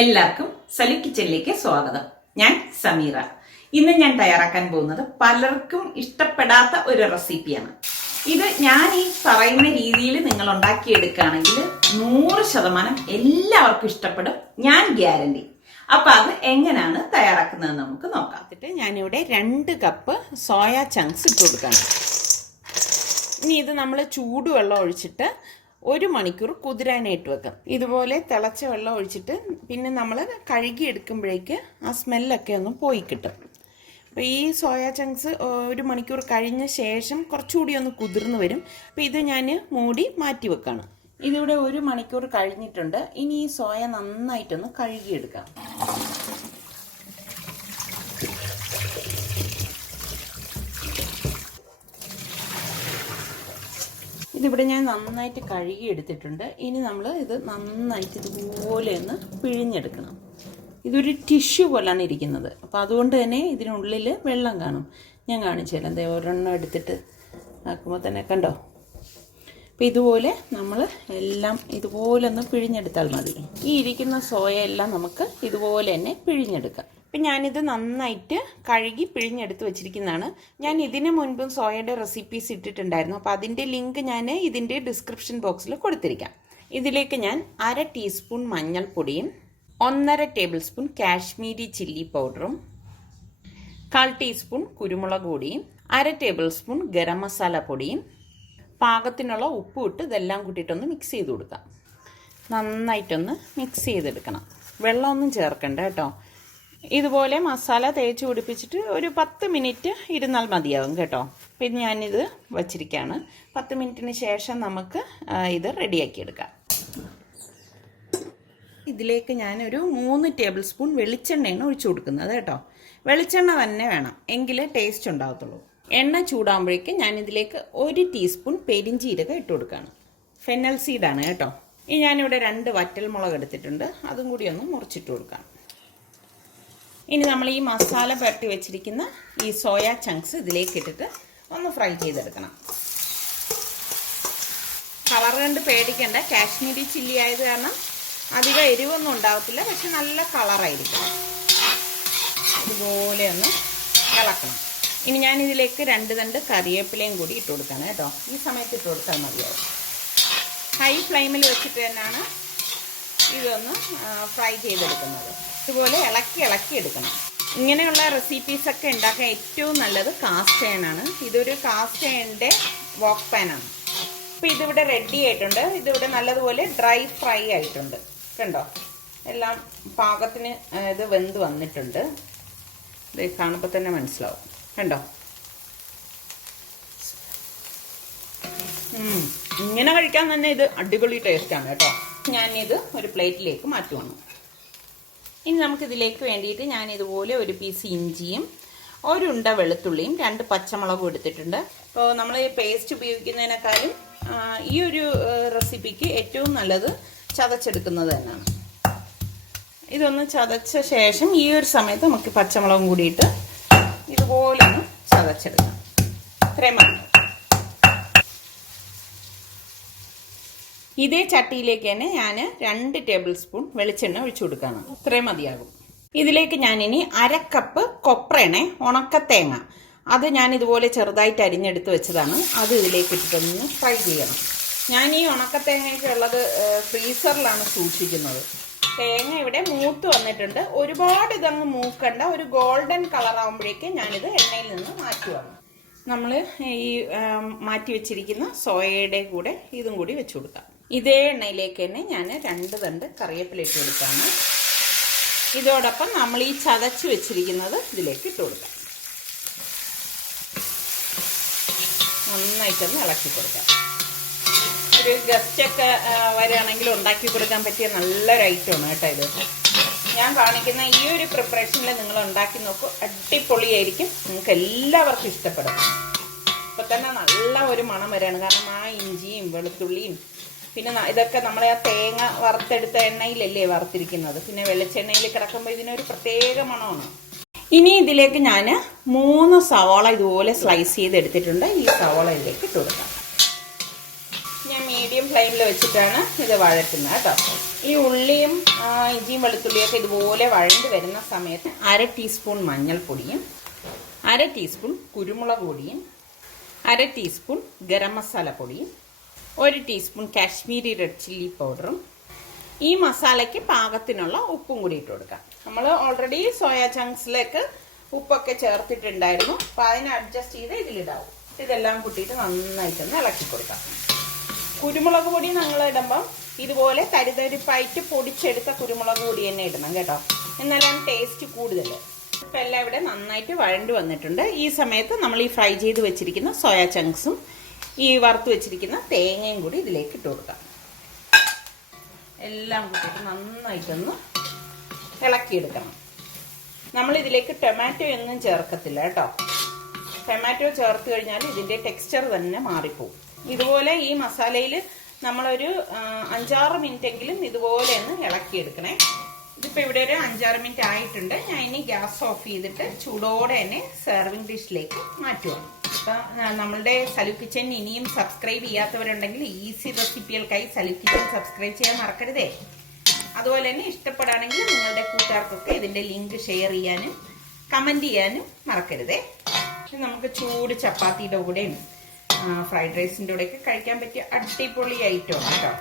എല്ലാവർക്കും സലു കിച്ചണിലേക്ക് സ്വാഗതം. ഞാൻ സമീറ. ഇന്ന് ഞാൻ തയ്യാറാക്കാൻ പോകുന്നത് പലർക്കും ഇഷ്ടപ്പെടാത്ത ഒരു റെസിപ്പിയാണ്. ഇത് ഞാൻ ഈ പറയുന്ന രീതിയിൽ നിങ്ങൾ ഉണ്ടാക്കിയെടുക്കുകയാണെങ്കിൽ 100% എല്ലാവർക്കും ഇഷ്ടപ്പെടും, ഞാൻ ഗ്യാരണ്ടി. അപ്പൊ അത് എങ്ങനെയാണ് തയ്യാറാക്കുന്നത് നമുക്ക് നോക്കാം. ഞാനിവിടെ 2 കപ്പ് സോയ ചങ്ക്സ് ഇട്ട് കൊടുക്കണം. ഇനി ഇത് നമ്മൾ ചൂടുവെള്ളം ഒഴിച്ചിട്ട് 1 മണിക്കൂർ കുതിരാനായിട്ട് വെക്കാം. ഇതുപോലെ തിളച്ച വെള്ളം ഒഴിച്ചിട്ട് പിന്നെ നമ്മൾ കഴുകി എടുക്കുമ്പോഴേക്ക് ആ സ്മെല്ലൊക്കെ ഒന്ന് പോയി കിട്ടും. അപ്പോൾ ഈ സോയ ചങ്ക്സ് 1 മണിക്കൂർ കഴിഞ്ഞ ശേഷം കുറച്ചുകൂടി ഒന്ന് കുതിർന്ന് വരും. അപ്പോൾ ഇത് ഞാൻ മൂടി മാറ്റി വെക്കാണ്. ഇതിവിടെ 1 മണിക്കൂർ കഴിഞ്ഞിട്ടുണ്ട്. ഇനി ഈ സോയ നന്നായിട്ടൊന്ന് കഴുകിയെടുക്കാം. ഇതിവിടെ ഞാൻ നന്നായിട്ട് കഴുകി എടുത്തിട്ടുണ്ട്. ഇനി നമ്മൾ ഇത് നന്നായിട്ട് ഇതുപോലെ ഒന്ന് പിഴിഞ്ഞെടുക്കണം. ഇതൊരു ടിഷ്യൂ പോലാണ് ഇരിക്കുന്നത്. അപ്പോൾ അതുകൊണ്ട് തന്നെ ഇതിനുള്ളിൽ വെള്ളം കാണും. ഞാൻ കാണിച്ചു തരാം. എന്താ ഒരെണ്ണം എടുത്തിട്ട് ആക്കുമ്പോൾ തന്നെ കണ്ടോ. അപ്പോൾ ഇതുപോലെ നമ്മൾ എല്ലാം ഇതുപോലെ ഒന്ന് പിഴിഞ്ഞെടുത്താൽ മതി. ഈ ഇരിക്കുന്ന സോയ എല്ലാം നമുക്ക് ഇതുപോലെ തന്നെ പിഴിഞ്ഞെടുക്കാം. അപ്പം ഞാനിത് നന്നായിട്ട് കഴുകി പിഴിഞ്ഞെടുത്ത് വെച്ചിരിക്കുന്നതാണ്. ഞാൻ ഇതിന് മുൻപും സോയയുടെ റെസിപ്പീസ് ഇട്ടിട്ടുണ്ടായിരുന്നു. അപ്പോൾ അതിൻ്റെ ലിങ്ക് ഞാൻ ഇതിൻ്റെ ഡിസ്ക്രിപ്ഷൻ ബോക്സിൽ കൊടുത്തിരിക്കാം. ഇതിലേക്ക് ഞാൻ 1/2 ടീസ്പൂൺ മഞ്ഞൾപ്പൊടിയും 1/2 ടേബിൾ സ്പൂൺ കാശ്മീരി ചില്ലി പൗഡറും 1/4 ടീസ്പൂൺ കുരുമുളക് പൊടിയും 1/2 ടേബിൾ സ്പൂൺ ഗരം മസാല പൊടിയും പാകത്തിനുള്ള ഉപ്പും ഇട്ട് ഇതെല്ലാം കൂട്ടിയിട്ടൊന്ന് മിക്സ് ചെയ്ത് കൊടുക്കാം. നന്നായിട്ടൊന്ന് മിക്സ് ചെയ്തെടുക്കണം. വെള്ളമൊന്നും ചേർക്കണ്ട കേട്ടോ. ഇതുപോലെ മസാല തേച്ച് പിടിപ്പിച്ചിട്ട് ഒരു 10 മിനിറ്റ് ഇരുന്നാൽ മതിയാവും കേട്ടോ. പിന്നെ ഞാനിത് വച്ചിരിക്കുകയാണ്. 10 മിനിറ്റിന് ശേഷം നമുക്ക് ഇത് റെഡിയാക്കി എടുക്കാം. ഇതിലേക്ക് ഞാനൊരു 3 ടേബിൾ സ്പൂൺ വെളിച്ചെണ്ണയാണ് ഒഴിച്ചു കൊടുക്കുന്നത് കേട്ടോ. വെളിച്ചെണ്ണ തന്നെ വേണം, എങ്കിലേ ടേസ്റ്റ് ഉണ്ടാകത്തുള്ളൂ. എണ്ണ ചൂടാകുമ്പോഴേക്കും ഞാനിതിലേക്ക് 1 ടീസ്പൂൺ പെരിഞ്ചീരകം ഇട്ട് കൊടുക്കുകയാണ്. ഫെന്നൽ സീഡാണ് കേട്ടോ. ഇനി ഞാനിവിടെ 2 വറ്റൽമുളക് എടുത്തിട്ടുണ്ട്. അതും കൂടി ഒന്ന് മുറിച്ചിട്ട് കൊടുക്കാം. ഇനി നമ്മൾ ഈ മസാല പുരട്ടി വെച്ചിരിക്കുന്ന ഈ സോയ ചങ്ക്സ് ഇതിലേക്ക് ഇട്ടിട്ട് ഒന്ന് ഫ്രൈ ചെയ്തെടുക്കണം. കളർ കണ്ട് പേടിക്കേണ്ട. കാശ്മീരി ചില്ലി ആയത് കാരണം അധികം എരിവൊന്നും ഉണ്ടാകത്തില്ല, പക്ഷെ നല്ല കളറായിരിക്കും. ഇതുപോലെ ഒന്ന് ഇളക്കണം. ഇനി ഞാനിതിലേക്ക് 2 തണ്ട് കറിവേപ്പിലയും കൂടി ഇട്ട് കൊടുക്കണം കേട്ടോ. ഈ സമയത്ത് ഇട്ട് കൊടുത്താൽ മതിയാവും. ഹൈ ഫ്ലെയിമിൽ വെച്ചിട്ട് തന്നെയാണ് ഇതൊന്ന് ഫ്രൈ ചെയ്തെടുക്കുന്നത്. ഇതുപോലെ ഇളക്കി എടുക്കണം. ഇങ്ങനെയുള്ള റെസിപ്പീസൊക്കെ ഉണ്ടാക്കാൻ ഏറ്റവും നല്ലത് കാസ്റ്റ് അയണാണ്. ഇതൊരു കാസ്റ്റ് അയണിൻ്റെ വോക്ക് പാനാണ്. അപ്പോൾ ഇതിവിടെ റെഡി ആയിട്ടുണ്ട്. ഇതിവിടെ നല്ലതുപോലെ ഡ്രൈ ഫ്രൈ ആയിട്ടുണ്ട്. കണ്ടോ, എല്ലാം പാകത്തിന് ഇത് വെന്ത് വന്നിട്ടുണ്ട്. ഇത് കാണുമ്പോൾ തന്നെ മനസ്സിലാവും. കണ്ടോ, ഇങ്ങനെ കഴിക്കാൻ തന്നെ ഇത് അടിപൊളി ടേസ്റ്റാണ് കേട്ടോ. ഞാനിത് ഒരു പ്ലേറ്റിലേക്ക് മാറ്റുവാണ്. ഇനി നമുക്കിതിലേക്ക് വേണ്ടിയിട്ട് ഞാൻ ഇതുപോലെ 1 പീസ് ഇഞ്ചിയും 1 ഉണ്ട വെളുത്തുള്ളിയും 2 പച്ചമുളകും എടുത്തിട്ടുണ്ട്. അപ്പോൾ നമ്മൾ ഈ പേസ്റ്റ് ഉപയോഗിക്കുന്നതിനേക്കാളും ഈ ഒരു റെസിപ്പിക്ക് ഏറ്റവും നല്ലത് ചതച്ചെടുക്കുന്നത് തന്നെയാണ്. ഇതൊന്ന് ചതച്ച ശേഷം ഈ ഒരു സമയത്ത് നമുക്ക് പച്ചമുളകും കൂടിയിട്ട് ഇതുപോലെ ഒന്ന് ചതച്ചെടുക്കാം. ഇത്രയും മതി. ഇതേ ചട്ടിയിലേക്ക് തന്നെ ഞാൻ 2 ടേബിൾ സ്പൂൺ വെളിച്ചെണ്ണ ഒഴിച്ചു കൊടുക്കുകയാണ്. ഇത്രയും മതിയാകും. ഇതിലേക്ക് ഞാനിനി 1/2 കപ്പ് കൊപ്രയാണ്, ഉണക്കത്തേങ്ങ. അത് ഞാൻ ഇതുപോലെ ചെറുതായിട്ട് അരിഞ്ഞെടുത്ത് വെച്ചതാണ്. അത് ഇതിലേക്ക് ഇട്ടിട്ടൊന്ന് ഫ്രൈ ചെയ്യണം. ഞാൻ ഈ ഉണക്കത്തേങ്ങയൊക്കെ ഉള്ളത് ഫ്രീസറിലാണ് സൂക്ഷിക്കുന്നത്. തേങ്ങ ഇവിടെ മൂത്ത് വന്നിട്ടുണ്ട്. ഒരുപാട് ഇതങ്ങ് മൂക്കണ്ട. ഒരു ഗോൾഡൻ കളർ ആകുമ്പോഴേക്ക് ഞാനിത് എണ്ണയിൽ നിന്ന് മാറ്റുവാണ്. നമ്മൾ ഈ മാറ്റി വെച്ചിരിക്കുന്ന സോയയുടെ കൂടെ ഇതും കൂടി വെച്ച് കൊടുക്കാം. ഇതേ എണ്ണയിലേക്ക് തന്നെ ഞാൻ 2 തണ്ട് കറിവേപ്പില ഇട്ട് കൊടുക്കുകയാണ്. ഇതോടൊപ്പം നമ്മൾ ഈ ചതച്ച് വെച്ചിരിക്കുന്നത് ഇതിലേക്ക് ഇട്ട് കൊടുക്കാം. നന്നായിട്ടൊന്ന് ഇളക്കി കൊടുക്കാം. ഒരു ഗസ്റ്റൊക്കെ വരികയാണെങ്കിൽ ഉണ്ടാക്കി കൊടുക്കാൻ പറ്റിയ നല്ലൊരു ഐറ്റമാണ് കേട്ടോ ഇത്. ഞാൻ കാണിക്കുന്ന ഈ ഒരു പ്രിപ്പറേഷനിൽ നിങ്ങൾ ഉണ്ടാക്കി നോക്കൂ, അടിപൊളിയായിരിക്കും. നിങ്ങൾക്ക് എല്ലാവർക്കും ഇഷ്ടപ്പെടും. ഇപ്പം തന്നെ നല്ല ഒരു മണം വരികയാണ്. കാരണം ആ ഇഞ്ചിയും വെളുത്തുള്ളിയും പിന്നെ ഇതൊക്കെ നമ്മൾ ആ തേങ്ങ വറുത്തെടുത്ത എണ്ണയിലല്ലേ വറുത്തിരിക്കുന്നത്. പിന്നെ വെളിച്ചെണ്ണയിൽ കിടക്കുമ്പോൾ ഇതിനൊരു പ്രത്യേക മണമാണ്. ഇനി ഇതിലേക്ക് ഞാൻ 3 സവാള ഇതുപോലെ സ്ലൈസ് ചെയ്തെടുത്തിട്ടുണ്ട്. ഈ സവാള ഇതിലേക്ക് ഇട്ട് കൊടുക്കാം. ഞാൻ മീഡിയം ഫ്ലെയിമിൽ വെച്ചിട്ടാണ് ഇത് വഴറ്റുന്നത് കേട്ടോ. ഈ ഉള്ളിയും ഇഞ്ചിയും വെളുത്തുള്ളിയൊക്കെ ഇതുപോലെ വഴണ്ട് വരുന്ന സമയത്ത് 1/2 ടീസ്പൂൺ മഞ്ഞൾപ്പൊടിയും 1/2 ടീസ്പൂൺ കുരുമുളക് പൊടിയും 1/2 ടീസ്പൂൺ ഗരം മസാല പൊടിയും 1 ടീസ്പൂൺ കാശ്മീരി റെഡ് ചില്ലി പൗഡറും ഈ മസാലയ്ക്ക് പാകത്തിനുള്ള ഉപ്പും കൂടി ഇട്ട് കൊടുക്കാം. നമ്മൾ ഓൾറെഡി സോയ ചങ്ക്സിലേക്ക് ഉപ്പൊക്കെ ചേർത്തിട്ടുണ്ടായിരുന്നു. അപ്പോൾ അതിനെ അഡ്ജസ്റ്റ് ചെയ്ത് ഇതിലിടാവും. ഇതെല്ലാം കൂട്ടിയിട്ട് നന്നായിട്ടൊന്ന് ഇളക്കി കൊടുക്കാം. കുരുമുളക് പൊടി നമ്മൾ ഇടുമ്പം ഇതുപോലെ തരിതരിപ്പായിട്ട് പൊടിച്ചെടുത്ത കുരുമുളക് പൊടി തന്നെ ഇടണം കേട്ടോ, എന്നാലാണ് ടേസ്റ്റ് കൂടുതൽ. ഇപ്പം എല്ലാം ഇവിടെ നന്നായിട്ട് വഴണ്ട് വന്നിട്ടുണ്ട്. ഈ സമയത്ത് നമ്മൾ ഈ ഫ്രൈ ചെയ്ത് വെച്ചിരിക്കുന്ന സോയ ചങ്ക്സും ഈ വറുത്ത് വെച്ചിരിക്കുന്ന തേങ്ങയും കൂടി ഇതിലേക്ക് ഇട്ട് കൊടുക്കാം. എല്ലാം കൂട്ടിയിട്ട് നന്നായിട്ടൊന്ന് ഇളക്കിയെടുക്കണം. നമ്മളിതിലേക്ക് ടൊമാറ്റോ ഒന്നും ചേർക്കത്തില്ല കേട്ടോ. ടൊമാറ്റോ ചേർത്ത് കഴിഞ്ഞാൽ ഇതിൻ്റെ ടെക്സ്ചർ തന്നെ മാറിപ്പോവും. ഇതുപോലെ ഈ മസാലയിൽ നമ്മളൊരു 5-6 മിനിറ്റെങ്കിലും ഇതുപോലെ ഒന്ന് ഇളക്കിയെടുക്കണേ. ഇതിപ്പോൾ ഇവിടെ ഒരു 5-6 മിനിറ്റ് ആയിട്ടുണ്ട്. ഞാൻ ഇനി ഗ്യാസ് ഓഫ് ചെയ്തിട്ട് ചൂടോടെ തന്നെ സെർവിങ് ഡിഷിലേക്ക് മാറ്റുവാണ്. അപ്പം നമ്മളുടെ സലു കിച്ചൻ ഇനിയും സബ്സ്ക്രൈബ് ചെയ്യാത്തവരുണ്ടെങ്കിൽ ഈസി റെസിപ്പികൾക്കായി സലു കിച്ചൻ സബ്സ്ക്രൈബ് ചെയ്യാൻ മറക്കരുതേ. അതുപോലെ തന്നെ ഇഷ്ടപ്പെടുകയാണെങ്കിൽ നിങ്ങളുടെ കൂട്ടുകാർക്കൊക്കെ ഇതിൻ്റെ ലിങ്ക് ഷെയർ ചെയ്യാനും കമൻറ്റ് ചെയ്യാനും മറക്കരുതേ. നമുക്ക് ചൂട് ചപ്പാത്തിയുടെ കൂടെയും ഫ്രൈഡ് റൈസിൻ്റെ കൂടെയൊക്കെ കഴിക്കാൻ പറ്റിയ അടിപൊളി ഐറ്റമാണ് കേട്ടോ.